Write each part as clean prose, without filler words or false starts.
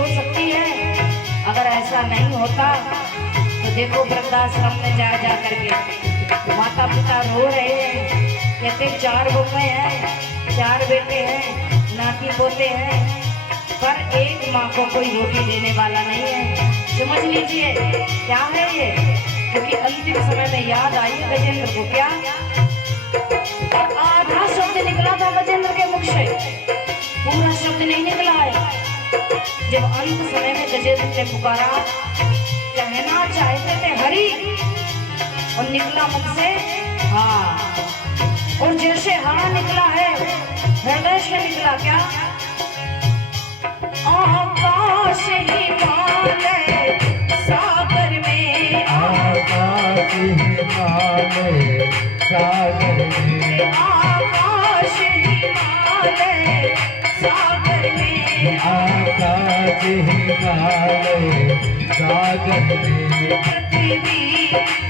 हो सकती है। अगर ऐसा नहीं होता तो देखो वृद्धाश्रम में जा करके माता पिता रो रहे हैं, कहते 4 बच्चे हैं, 4 बेटे हैं, नाती पोते हैं, पर एक माँ को कोई रोटी देने वाला नहीं है। समझ लीजिए क्या है ये, क्योंकि अंतिम समय में याद आई गजेंद्र को। क्या आधा शब्द निकला था गजेंद्र के मुख से, पूरा शब्द नहीं निकला है। जब अंत समय में गजेंद्र ने पुकारा, कहना चाहते थे हरि, और निकला मुख से हाँ, और जैसे हाँ निकला है हृदय से निकला। क्या आकाश हिमालय सागर में, आकाश हिमालय सागर में, आकाश हिमालय सागर में, आकाश हिमालय सागर में, पृथ्वी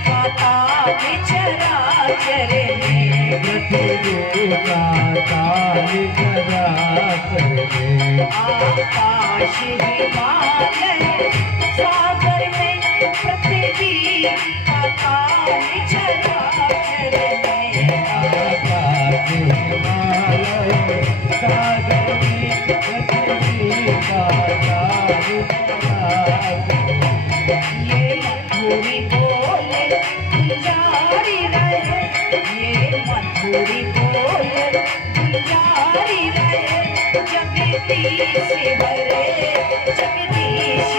पाताल चराचर में, पृथ्वी पाताल चराचर में, आकाश हिमालय सागर में, पृथ्वी पाताल चराचर में, आकाश हिमालय सागर में, पृथ्वी पाताल चराचर में। ये मधुरी बोल गुंजारी रहे, ये मधुरी बोल गुंजारी रहे, जगदीश हरे, जगदीश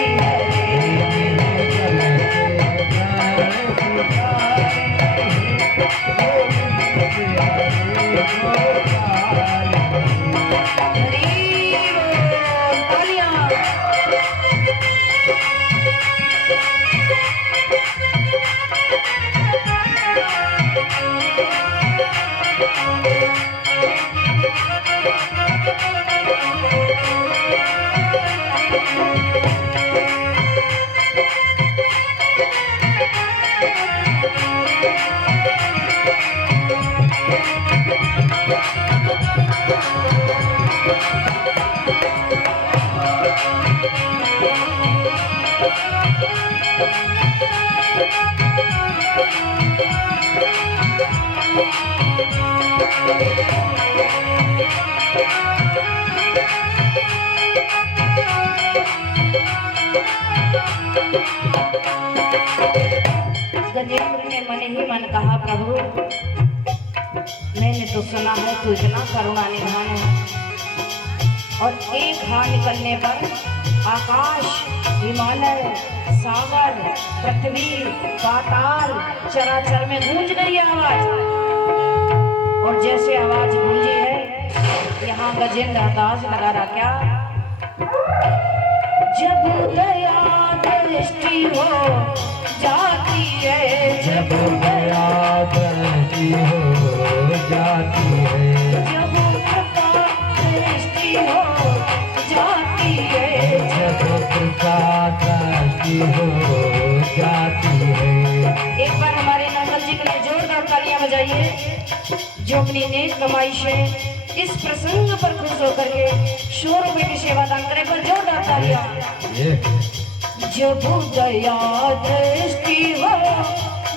गजेंद्र ने मन ही मन कहा, प्रभु मैंने तो सुना है तू इतना करुणा निधान है, और एक हाँ निकलने पर आकाश हिमालय सागर पृथ्वी पाताल चराचर में गूंज गई आवाज। और जैसे आवाज गूंजी है, यहाँ गजेंद्र दास लगा रहा। क्या जब दया दृष्टि हो जाती है, जब दया दृष्टि हो जाती है, जब कृपा दृष्टि हो जाती है, जब कृपा दृष्टि हो जाती है। एक बार हमारे नंगल जी के लिए जोरदार तालियां बजाइए, जो अपनी नेक कमाई से इस प्रसंग पर खुश होकर के 100 रुपए की सेवा दान करे, पर जोरदार तालियां। जब दया दृष्टि हो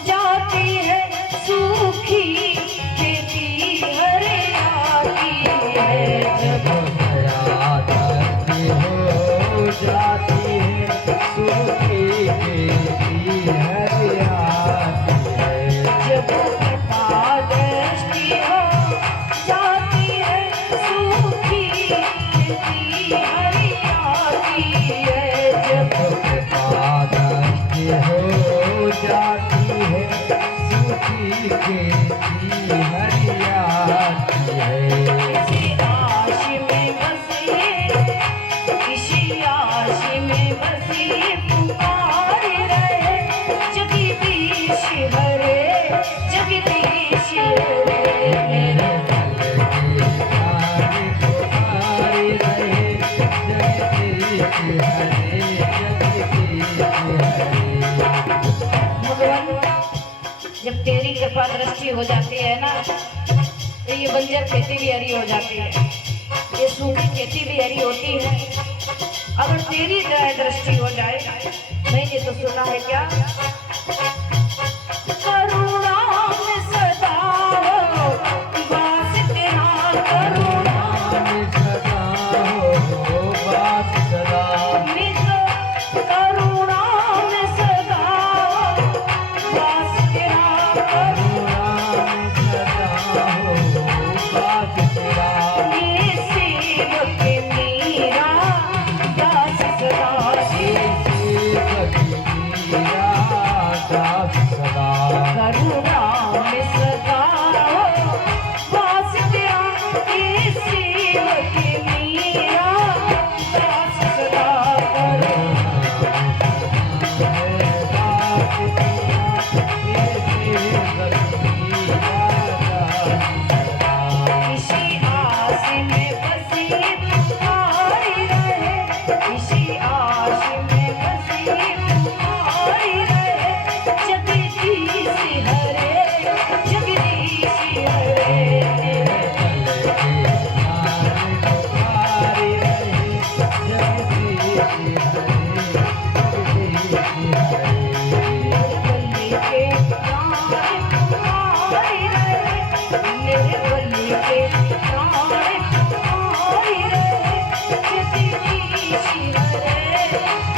जाती है, सूखी खेती हरियाली है, जब दया दृष्टि हो जाती है, सूखी खेती हरियाली है, जब कृपा दृष्टि हो जाती है, सूखी खेती हरियाली है, जब कृपा दृष्टि हो जाती है, सूखी खेती हरियाली है। किसी आश में बसे, किसी आश में बसे पुकार रहे, जगदीश हरे, जगदीश हरे, मेरे भगवान, जब तेरी कृपा दृष्टि हो जाती है ना, तो ये बंजर खेती भी हरी हो जाती है, ये सूखी खेती भी हरी होती है। अगर तेरी दया दृष्टि हो जाए। मैंने तो सुना है क्या, करुणा में सदा हो वास तेरा, करुणा में सदा हो वास सदा, निज करुणा में सदा हो वास तेरा, करुणा में सदा हो वास तेरा। ये सेवक मेरा दास सदा, सेवक मेरा दास सदा, करुणा में सदा हो वास तेरा, ये सेवक मेरा दास सदा, इसी आस में बसी तुम्हारी रहे, इसी आस में बसी तुम्हारी रहे, जगदीश हरे, जगदीश हरे, बल्ली के प्राण तुम्हारी रहे, मेरे बल्ली के प्राण तुम्हारी रहे, जगदीश हरे,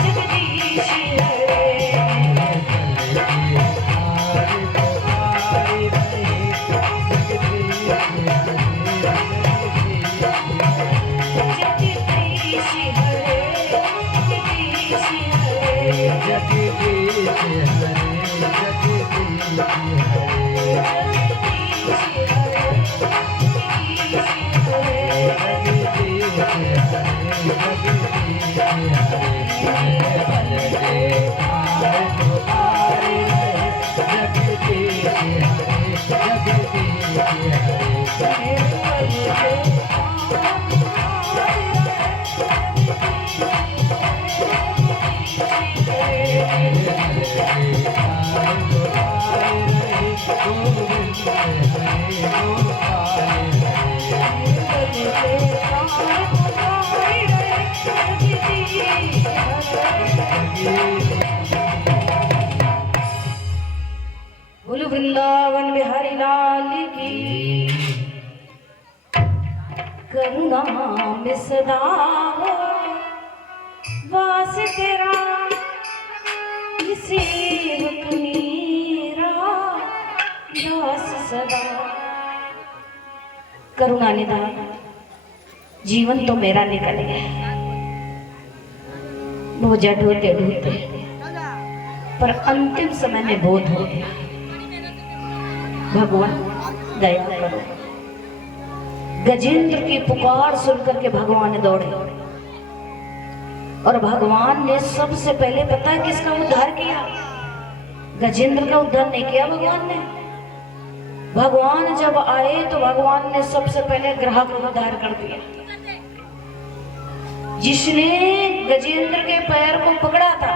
जगदीश हरे, जगदीश हरे, जगदीश हरे, जगदीश हरे, जगदीश हरे, जगदीश हरे, जगदीश हरे, बोलो वृंदावन बिहारी लाल की, करुणा में सदा हो वास तेरा, सेवक मेरा दास सदा, करुणा निधान। जीवन तो मेरा निकल गया, बोझा ढोते ढोते, पर अंतिम समय में बोध हो गया, भगवान दया करो। गजेंद्र की पुकार सुनकर के भगवान दौड़े, और भगवान ने सबसे पहले पता है किसका उद्धार किया? गजेंद्र का उद्धार नहीं किया भगवान ने। भगवान जब आए तो भगवान ने सबसे पहले ग्रह का उद्धार कर दिया। जिसने गजेंद्र के पैर को पकड़ा था,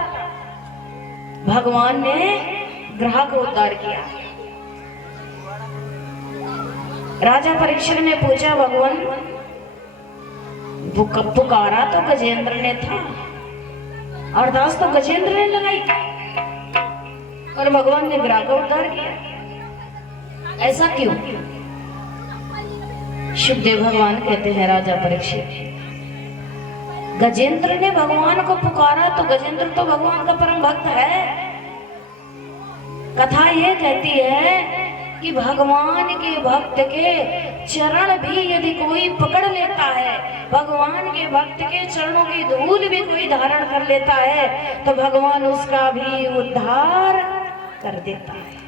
भगवान ने ग्रह का उद्धार किया। राजा परीक्षित ने पूछा, भगवान पुकारा तो गजेंद्र ने था, अरदास तो गजेंद्र ने लगाई, और भगवान ने ग्रह का उद्धार किया, ऐसा क्यों? शुभदेव भगवान कहते हैं, राजा परीक्षित, गजेंद्र ने भगवान को पुकारा तो गजेंद्र तो भगवान का परम भक्त है। कथा ये कहती है कि भगवान के भक्त के चरण भी यदि कोई पकड़ लेता है, भगवान के भक्त के चरणों की धूल भी कोई धारण कर लेता है, तो भगवान उसका भी उद्धार कर देता है।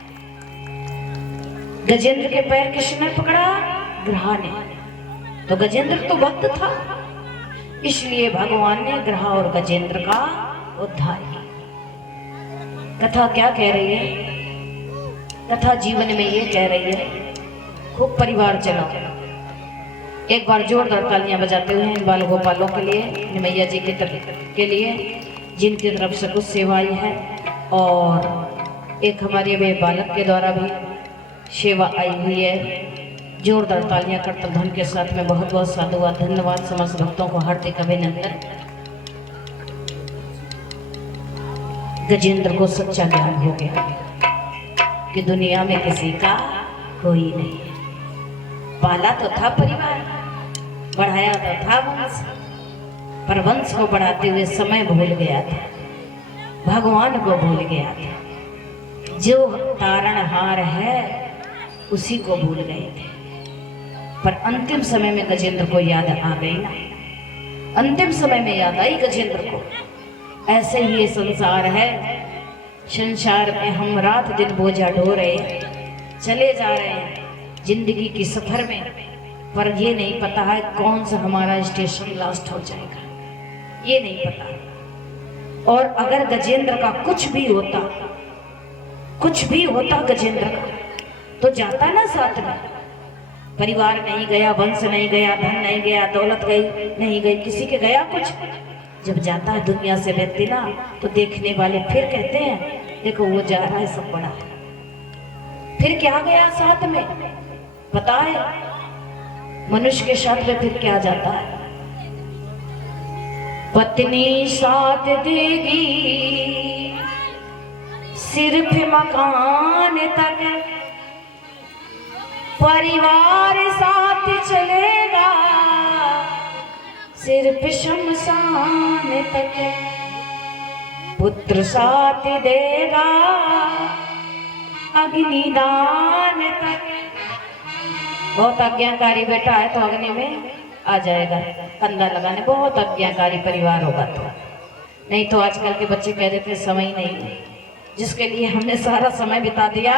गजेंद्र के पैर किसने पकड़ा? ग्रह ने। तो गजेंद्र तो भक्त था, इसलिए भगवान ने ग्रह और गजेंद्र का उद्धार किया। कथा क्या कह रही है? कथा जीवन में ये कह रही है, खूब परिवार चलाओ। एक बार जोरदार तालियां बजाते हुए इन बाल गोपालों के लिए, निमैया जी की तरफ के लिए, जिनकी तरफ से कुछ सेवाएं हैं, और एक हमारे वे बालक के द्वारा भी सेवा आई हुई है। जोरदार तालियां करतल धन के साथ में बहुत बहुत साधुवाद, धन्यवाद। समस्त भक्तों को हार्दिक अभिनंदन। गजेंद्र को सच्चा ज्ञान हो गया कि दुनिया में किसी का कोई नहीं है। पाला तो था परिवार, बढ़ाया तो था वंश, पर वंश को बढ़ाते हुए समय भूल गया था, भगवान को भूल गया था। जो तारणहार है उसी को भूल गए थे। पर अंतिम समय में गजेंद्र को याद आ गई ना, अंतिम समय में याद आई गजेंद्र को। ऐसे ही ये संसार है, संसार में हम रात दिन बोझा ढो रहे, चले जा रहे हैं जिंदगी की सफर में, पर ये नहीं पता है कौन सा हमारा स्टेशन लास्ट हो जाएगा, ये नहीं पता। और अगर गजेंद्र का कुछ भी होता गजेंद्र का, तो जाता ना साथ में। परिवार नहीं गया, वंश नहीं गया, धन नहीं गया, दौलत गई नहीं गई, किसी के गया कुछ। जब जाता है दुनिया से व्यक्ति ना, तो देखने वाले फिर कहते हैं देखो वो जा रहा है, सब बड़ा है। फिर क्या गया साथ में पता है? मनुष्य के साथ में फिर क्या जाता है? पत्नी साथ देगी सिर्फ मकान तक, परिवार साथ चलेगा सिर्फ शमशान तक, पुत्र साथ देगा अग्निदान तक। बहुत आज्ञाकारी बेटा है तो अग्नि में आ जाएगा कंधा लगाने, बहुत आज्ञाकारी परिवार होगा तो। नहीं तो आजकल के बच्चे कह देते समय नहीं है, जिसके लिए हमने सारा समय बिता दिया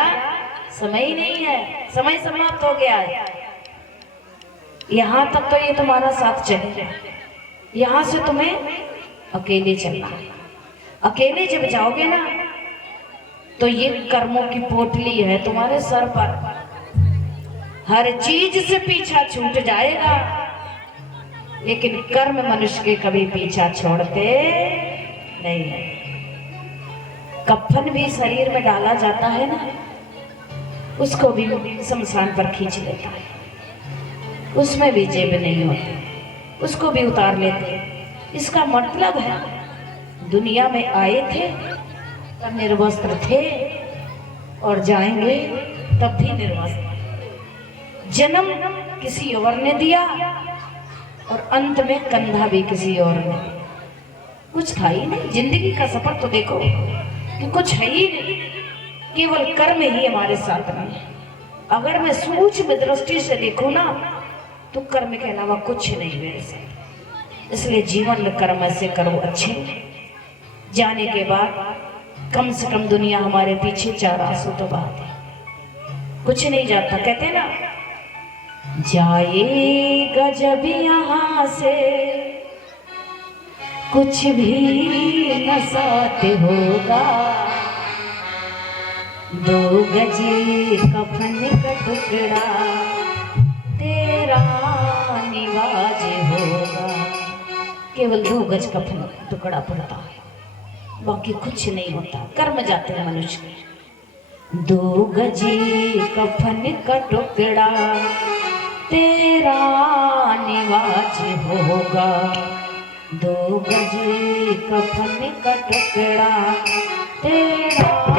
समय ही नहीं है, समय समाप्त हो गया है। यहाँ तक तो ये तुम्हारा साथ चलेगा, यहाँ से तुम्हें अकेले चलना है। अकेले जब जाओगे ना तो ये कर्मों की पोटली है तुम्हारे सर पर, हर चीज से पीछा छूट जाएगा, लेकिन कर्म मनुष्य के कभी पीछा छोड़ते नहीं है। कफन भी शरीर में डाला जाता है ना, उसको भी शमशान पर खींच लेता है, उसमें भी जेब नहीं होती, उसको भी उतार लेते हैं। इसका मतलब है दुनिया में आए थे तब निर्वस्त्र थे और जाएंगे तब भी निर्वस्त्र। जन्म किसी और ने दिया और अंत में कंधा भी किसी और ने। कुछ था ही नहीं, जिंदगी का सफर तो देखो कि कुछ है ही नहीं, केवल कर्म ही हमारे साथ में है। अगर मैं सूक्ष्म दृष्टि से देखूं ना तो कर्म के अलावा कुछ नहीं मेरे साथ। इसलिए जीवन में कर्म ऐसे करो अच्छे, जाने के बाद कम से कम दुनिया हमारे पीछे 4 आंसू तो बहाते, कुछ नहीं जाता। कहते ना जाएगा जब यहाँ से कुछ भी न साथ होगा, 2 गज कफन का टुकड़ा तेरा निवाज होगा। केवल 2 गज कफन का टुकड़ा पड़ता है, बाकी कुछ नहीं होता। कर्म जाते हैं मनुष्य के। 2 गज कफन का टुकड़ा तेरा निवाज होगा, 2 गज कफन का टुकड़ा तेरा